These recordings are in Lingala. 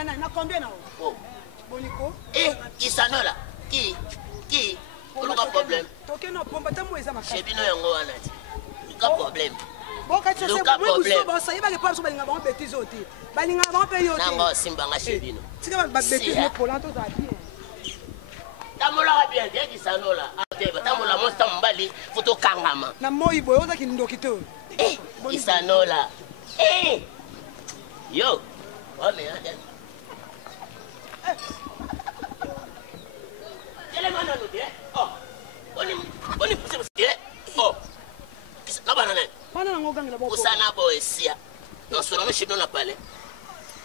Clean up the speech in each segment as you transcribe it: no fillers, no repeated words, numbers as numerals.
Nana, na combien là? Oh. Boniko. Eh, qui ça non là? Qui? Aucun problème. Toke no pomba tamu eza makasi. Chez bino yango wana. Aucun problème. Bon quand tu sais Aucun problème. Bon ça y va pas so balinga ba bêtise oti. Balinga ba pe yo oti. Nango simbanga chez bino. Tika ba bêtise no polanto za bien. Tamola bien qui ça non là? Tamola mo tambali photo kangama. Na moi boyo za kindoki to. Eh, qui ça non là? Eh. Yo. Oh mais attends. Oh, on poussé parce que oh, na banane. Pana ngo gangela bo. Usana bo esia. Non solo me chibno na pale.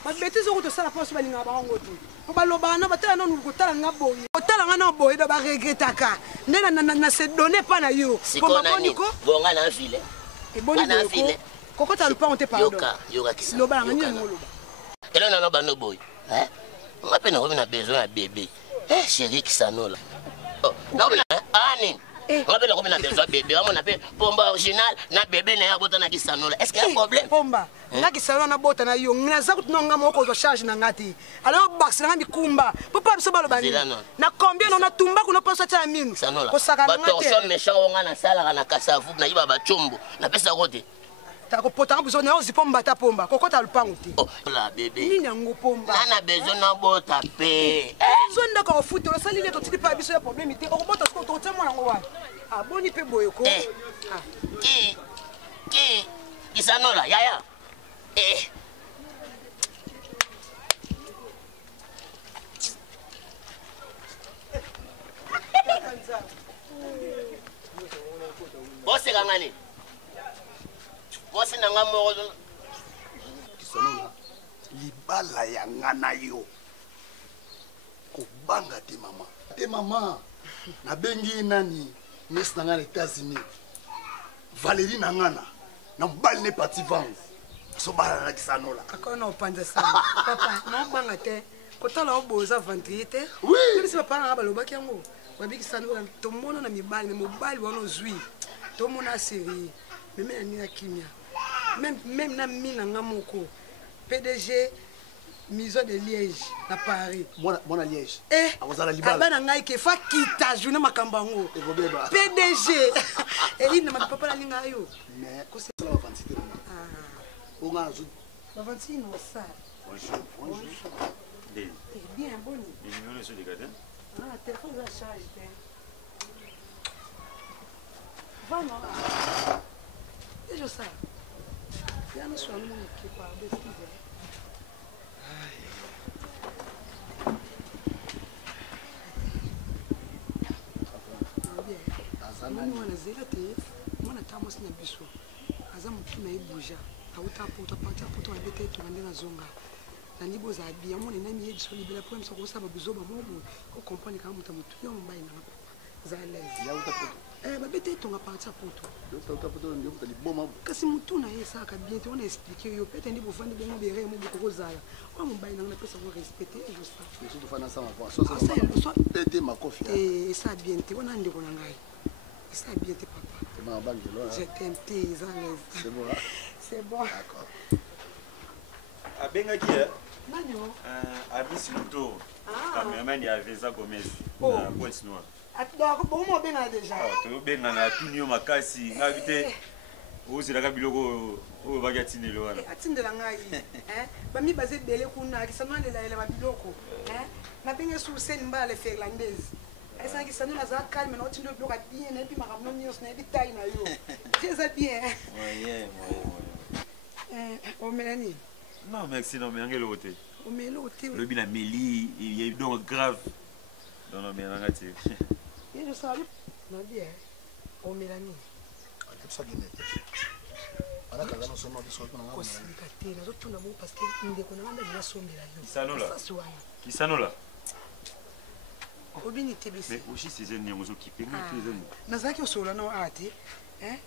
Ba bêtise ko to sala pas balinga ba ngoti. Ko baloba na batala no ngotala nga boye. Otala nga na boye do ba regretaka. Ndena na se donner pas na yo. Ko boniko. Bonga na ville. E boni na ville. Koko ta lupa on te pardon. Yoka kisa. Loba nga ni ngoloba. Telo na no ba no boy. Hein? On a peine on a besoin à bébé. Eh chérie qui ça no là. Oh, na ani. On a besoin de bébé. On appelle pomba original na bébé na ya bota na kisano là. Est-ce qu'il y a un problème? Pomba. Na kisano na bota na yo. Na za kutunonga moko zo charge na ngati. Alors box na mikumba. Papa biso balo bani. Na combien on a tumba kuna posa cha minu. Ko saka ngati. Ba torsion méchant on na sala na kasavu na yiba ba chombo. Na pesa kote. Ta ko potanga biso na ozi pomba ta pomba. Kokota lupangu te. Oh la bébé. Nini ngo pomba. Na besoin na bota pe. Zonda ka ofuto la sali le to tili pa biso ya problème te. O bota ko to tsama ngo wa. Ah boni pe boye ko. Qui ça non là, yaya. Eh. Bosse kangani. Bosse nanga mo Kisano libala ya ngana yo. Kobanga te mama. Te mama. Na bengi nani? Nes nanga États-Unis. Valérie nangana. Na mbali ne parti vendre. So bala na Kisano la. Akona opanza sana. Papa, na banga te. Kotala oboza vendredi te. Oui. Même si papa na baloba kiango. Babi Kisano la tomono na mibali, mobali wana zui. Tomona série. Même na ni kimia. Même na mina ngamoko. PDG Maison de Liège na Paris. Mon à Liège. Eh, avozala libala. Abana ngai ke fa kita journée makambango. PDG. Et il ne m'a pas parlé na yo. Mais ko c'est la vantité. Ah. On a ajouté. La vantité non ça. Bonjour. Eh bien bon. Les numéros sont dégagés. Ah, téléphone va charger. Va non. Et je sais. Il y a un soir nous qui parle de ce mwana zela te mwana tamo sina biso aza mutuna ebuja auta poto abete to ndena zonga na nibo za bia mwana na miye biso libela po mso ko saba buzoba mobo ko comprendre ka muta mutu yo mbai na papa za lezi ya uta poto babete to nga parti poto uta poto ndio uta liboma kasi mutuna yesa ka bien te on expliquer yo pete ndibo vandi bongo bere mo ko zala wa mbai na na pesa ko respecter et juste ça surtout fana sama kwa so pete makofi ça bien te on ande ko ngai ça bien tes papa. Je t'aime tes enlèves. C'est bon. C'est bon. D'accord. À Bengaki, Magnon. à Miss Luto, caméraman il y a Vesa Gomez. Oh. Pointe noire. Donc, bon, moi, bien déjà. Tu veux bien à tout niveau makasi. N'habite. Où c'est la cabiloko au bagatine le wana. Atinde la ngai. Hein? Bami basé belé kuna qui s'en allait là la babiloko. Hein? Na benga sous scène mba le finlandaise. Est-ce que ça nous a calme non tu ne peux pas bien et puis ma ramon news na bitay na yo. Très bien. Ouais. Oh Mélanie. Non merci non mais angelo hôtel. Oh Mélo hôtel. Le bin a Méli, il y a donc grave. Non mais ngati. Et je salue. Non bien. Oh Mélanie. Ça guiné. Ana kala no sono biso na ngana. Kosikate na zotuna mo parce que ndeko na nganda na sombela yo. Kisano là. Obini tebisi. Mais aussi ces ennemis ont occupé moi tes ennemis. Nazaki osola no ati.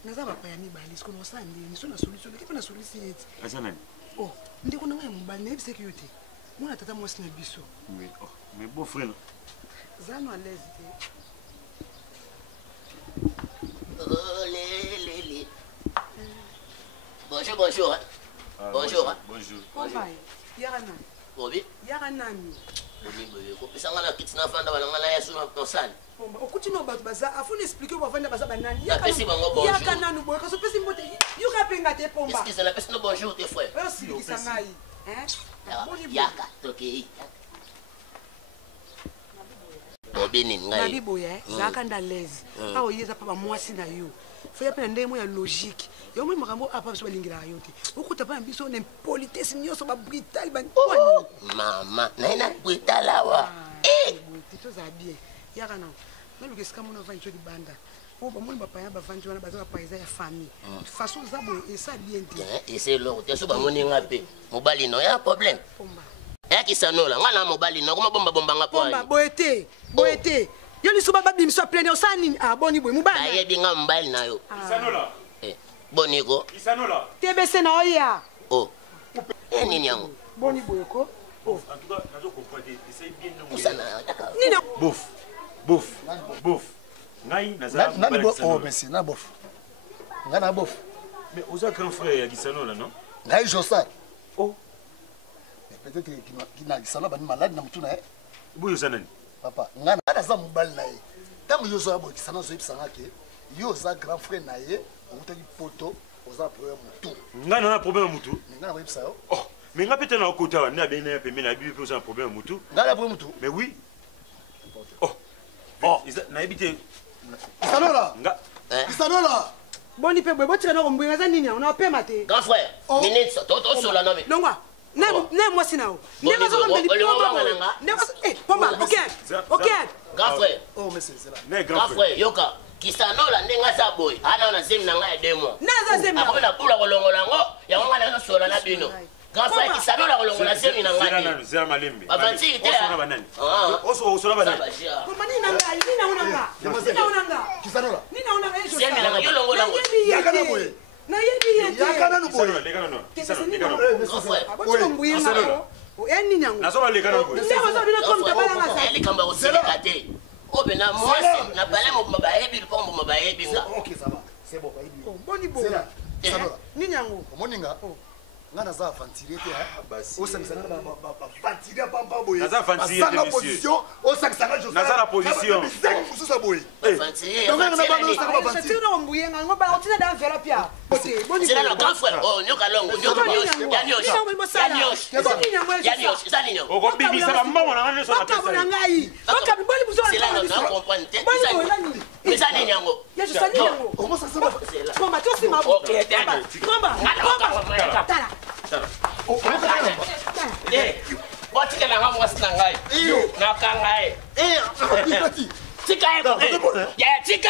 Naza papa ya mibali siko no sande ni so na solution ke na solution eti. Azana. Oh, ndeko na ngai mobali na ebise yote. Mona tata mwasi na biso. Oui, oh, mais beau frère. Zano à l'aise te. Oh les. Bonjour. Bonjour. Comment va? Yarana. Bobi. Yaka nani. Bobi bobi. Ko pesa ngana kitina fanda bana ngana ya suma konsali. Pomba okuti no bato baza afuna expliquer ko vanda baza banani. Pesi bango bonjour. Yaka nanu boy kaso pesi mbote. Yuka penga te pomba. Est-ce que ça la pesi no bonjour tes frères? Merci kisangai. Hein? Yaka toke. Bobi ni ngai. Nabi boye zaka ndalezi. Awo yeza papa mwasi na yo. Faya pe ndemo ya logique. Yo mo makambo apa so balingira yo te. Ukuta pa mbiso ne politesse nyoso ba brutal ba kwani. Mama, na ina brutal awa. Tito za bien. Yaka na. Melu keska mona vancho di banda. O ba moni ba pa ya ba vancho na baza pa ya famille. Façon za bo et ça bien te. Et c'est lo, te so ba moni ngape. Mobali no ya problème. Pomba. Ya kisanola, ngana mobali no kuma bomba ngapo. Pomba boete. Boete. Yo li suba babi mso plein sa nini ah boni boy mubana. Aye binga mbali na yo. Isanola. Boniko. Isanola. TBC na oya. Oh. Nini yango? Boni boy ko. Oh. En tout cas, nazo comprendre, essaye bien de Usana. Nini Bof. Ngai naza. Nani bof? Oh monsieur, na bof. Ngana bof. Mais oza grand frère ya Isanola, non? Ngai Josar. Oh. Mais peut-être qu'il n'a Isanola bani malade na mutuna eh. Boyo sanani. Papa, ngana za mobali na ye. Tango yo zo abo Isanola zo yipsanga ke. Yo za grand frère na ye, utaki poto, oza problème mutu. Ngana na problème mutu. Ngana ba yipsa yo. Oh. Mais nga peut-être na kota wa na bien na pe na bi poser un problème mutu. Ngana problème mutu. Mais oui. Oh, na ebite Isanola. nga Isanola. boni pe boy botira na kombuye za nini on a pema te. Grand frère, minute to sola no me. Longwa. Na moi sinao. Nema zo ngeli pomba. Nema pomba. OK. Grand frère. Oh monsieur, c'est là. na Grand grand frère. frère, yoka. Kisanola ndenga sa boy. Ana na zemi na ngai 2 mois. Naza zemi. Akona pula kolongola ngo, ya ngana na sola na bino. Grand frère Kisanola kolongola zemi na ngai. Zera malembe. Avanti te. Osona banani. Osona banani. Pomba ni nanga, ni na unanga. Ni na unanga. Kisanola. Ni na unanga ejo. Zemi na ngai longola ngo. Yaka na boye. Na yebi yete. Yaka na no boye. Isanola leka no. Kisanola. Grand frère. Botira kombuye ngao. Eni nyango. Nasola leka no boye. Ndemo zo bino kom tabala ngasa. Elle kamba osilika te. Obe na mwasi na bale mo mabayebi pombo mabayebi nga. OK, ça va. C'est bon, baïbi. Boni bo. C'est là. Isanola. Ni nyango. Omoninga. Ngana za aventurer te hein. Osakisanga ba aventurer pamba boye. Naza aventurer te, monsieur. position, osakisanga Joseph. Naza la position. Mususa boye. Avanti. Donc ngana ba no Je sakaba aventurer. tire na kombuye ngao ba otina da enveloppe ya. Boni C'est là bo. le grand frère. Oh, nyoka longo, nyoka nyoshi. Yanyoshi. Zani nyo. Oko bibisa ba mbongo na ngane so na pesa. C'est là le grand comprendre te. Mais zani nyango. Botika na nga mwasi na ngai. Na ka ngai. Eh, Tika eko. Ya tika.